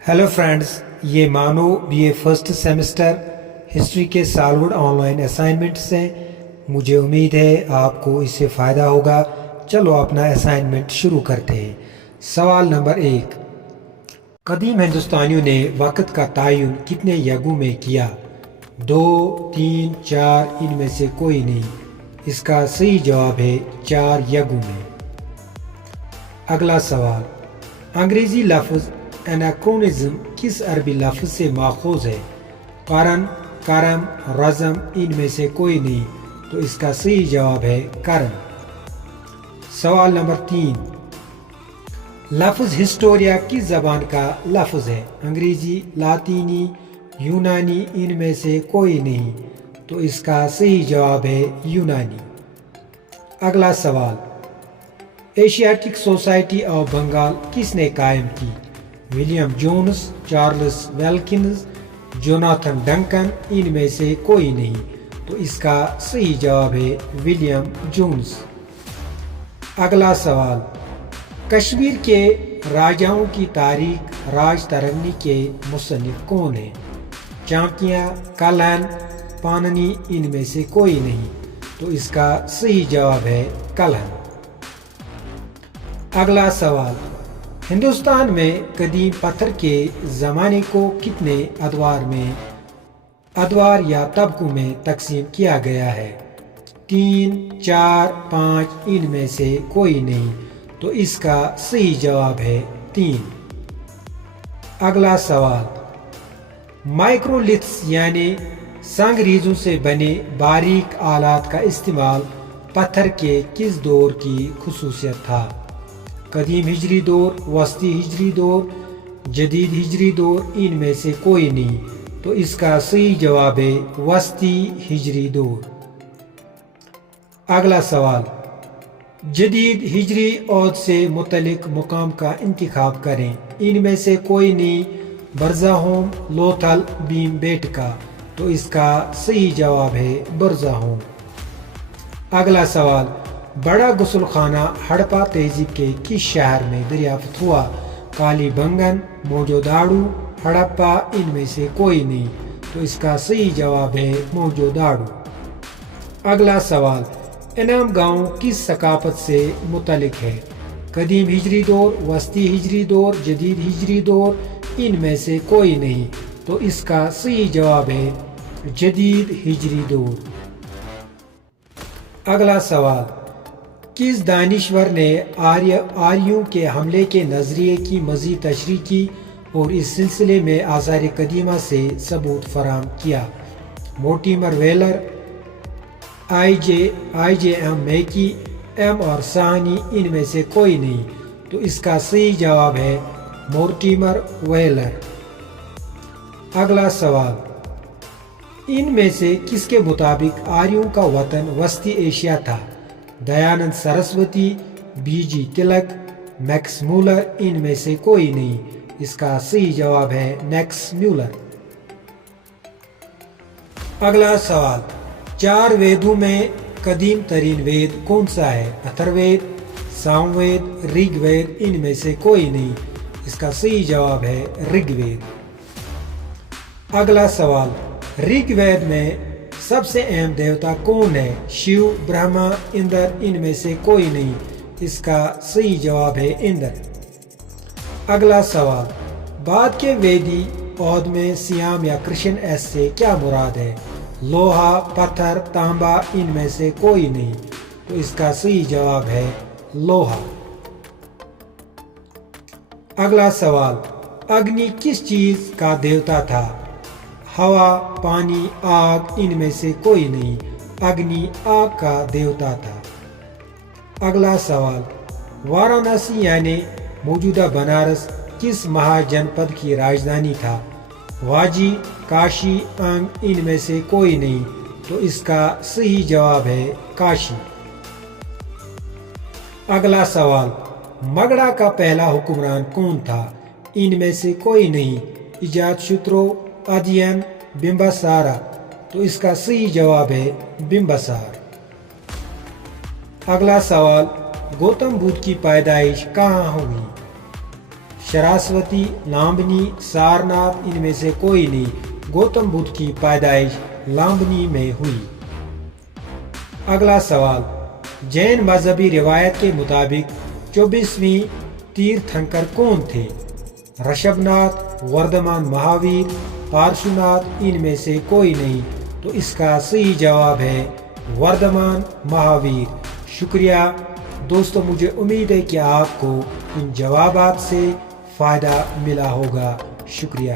Hello friends, ये मानो BA first semester history के सॉल्व्ड ऑनलाइन असाइनमेंट्स हैं। मुझे उम्मीद है आपको इससे फ़ायदा होगा। चलो अपना असाइनमेंट शुरू करते हैं। सवाल नंबर 1, कदीम हिंदुस्तानियों ने वक़्त का तयन कितने यगों में किया? 2, 3, 4, इनमें से कोई नहीं। इसका सही जवाब है 4 यगों में। अगला सवाल, अंग्रेज़ी लफ्ज़ एनाक्रोनिज़म किस अरबी लफ्ज़ से माखूज़ है? करन, करम, रज़म, इनमें से कोई नहीं। तो इसका सही जवाब है करन। सवाल नंबर 3, लफ्ज़ हिस्टोरिया किस ज़बान का लफ्ज़ है? अंग्रेज़ी, लातीनी, यूनानी, इनमें से कोई नहीं। तो इसका सही जवाब है यूनानी। अगला सवाल, एशियाटिक सोसाइटी ऑफ बंगाल किसने कायम की? William Jones, Charles Wilkins, Jonathan Duncan, इनमें से कोई नहीं। तो इसका सही जवाब है विलियम जोन्स। अगला सवाल, कश्मीर के राजाओं की तारीख राज तरंगी के मुसन्निफ कौन है? चाणक्य, कल्हण, पाणिनि, इनमें से कोई नहीं। तो इसका सही जवाब है कल्हण। अगला सवाल, हिंदुस्तान में कदीम पत्थर के ज़माने को कितने अदवार या तबकों में तकसीम किया गया है? 3, 4, 5, इनमें से कोई नहीं। तो इसका सही जवाब है 3। अगला सवाल, माइक्रोलिथ्स यानी संगरीजों से बने बारीक आलात का इस्तेमाल पत्थर के किस दौर की खुसूसियत था? कदीम हिजरी दौर, वस्ती हिजरी दौर, जदीद हिजरी दौर, इनमें से कोई नहीं। तो इसका सही जवाब है वस्ती हिजरी दौर। अगला सवाल, जदीद हिजरी औद से मुतलिक मुकाम का इंतखाब करें। इनमें से कोई नहीं। बरज़ाहोम, लोथल, भीम बेटका। तो इसका सही जवाब है बरज़ाहोम। अगला सवाल, बड़ा गुसल खाना हड़प्पा तहजीब के किस शहर में दरियाफ्त हुआ? कालीबंगन, मोहनजोदाड़ो, हड़प्पा, इनमें से कोई नहीं। तो इसका सही जवाब है मोहनजोदाड़ो। अगला सवाल, इनाम गांव किस सकाफत से मुतलिक है? कदीम हिजरी दौर, वस्ती हिजरी दौर, जदीद हिजरी दौर, इनमें से कोई नहीं। तो इसका सही जवाब है जदीद हिजरी दौर। अगला सवाल, किस दानिश्वर ने आर्यों के हमले के नज़रिए की मज़ीद तशरीह की और इस सिलसिले में आसार कदीमा से सबूत फराहम किया? मोर्टिमर वेलर, आई जे एम मैकी, एम और साहनी, इनमें से कोई नहीं। तो इसका सही जवाब है मोर्टिमर वेलर। अगला सवाल, इनमें से किसके मुताबिक आर्यों का वतन वस्ती एशिया था? दयानंद सरस्वती, बीजी तिलक, मैक्स मूलर, इनमें से कोई नहीं। इसका सही जवाब है मैक्स मूलर। अगला सवाल, 4 वेदों में कदीम तरीन वेद कौन सा है? अथर्ववेद, सामवेद, ऋग्वेद, इनमें से कोई नहीं। इसका सही जवाब है ऋग्वेद। अगला सवाल, ऋग्वेद में सबसे अहम देवता कौन है? शिव, ब्रह्मा, इंद्र, इनमें से कोई नहीं। इसका सही जवाब है इंद्र। अगला सवाल, बाद के वेदी औद में सियाम या कृष्ण एस से क्या मुराद है? लोहा, पत्थर, तांबा, इनमें से कोई नहीं। तो इसका सही जवाब है लोहा। अगला सवाल, अग्नि किस चीज का देवता था? हवा, पानी, आग, इनमें से कोई नहीं। अग्नि आग का देवता था। अगला सवाल, वाराणसी यानी मौजूदा बनारस किस महाजनपद की राजधानी था? वाजी, काशी, अंग, इनमें से कोई नहीं। तो इसका सही जवाब है काशी। अगला सवाल, मगधा का पहला हुक्मरान कौन था? इनमें से कोई नहीं। अजातशत्रु, अध्ययन, बिंबिसारा। तो इसका सही जवाब है बिंबिसार। अगला सवाल, गौतम बुद्ध की पैदाइश कहाँ हुई? شراسوتی، لامبنی، سارناتھ ان میں سے کوئی نہیں۔ گوتم بدھ کی پیدائش لامبنی میں ہوئی۔ اگلا سوال، جین مذہبی روایت کے مطابق 24ویں تیرتھنکر کون تھے؟ رشبھ ناتھ، وردمان مہاویر، پارشوناتھ ان میں سے کوئی نہیں۔ تو اس کا صحیح جواب ہے وردمان مہاویر۔ شکریہ دوستو، مجھے امید ہے کہ آپ کو ان جوابات سے فائدہ ملا ہوگا۔ شکریہ۔